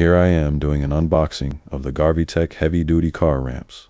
Here I am doing an unboxing of the Garveytech heavy-duty car ramps.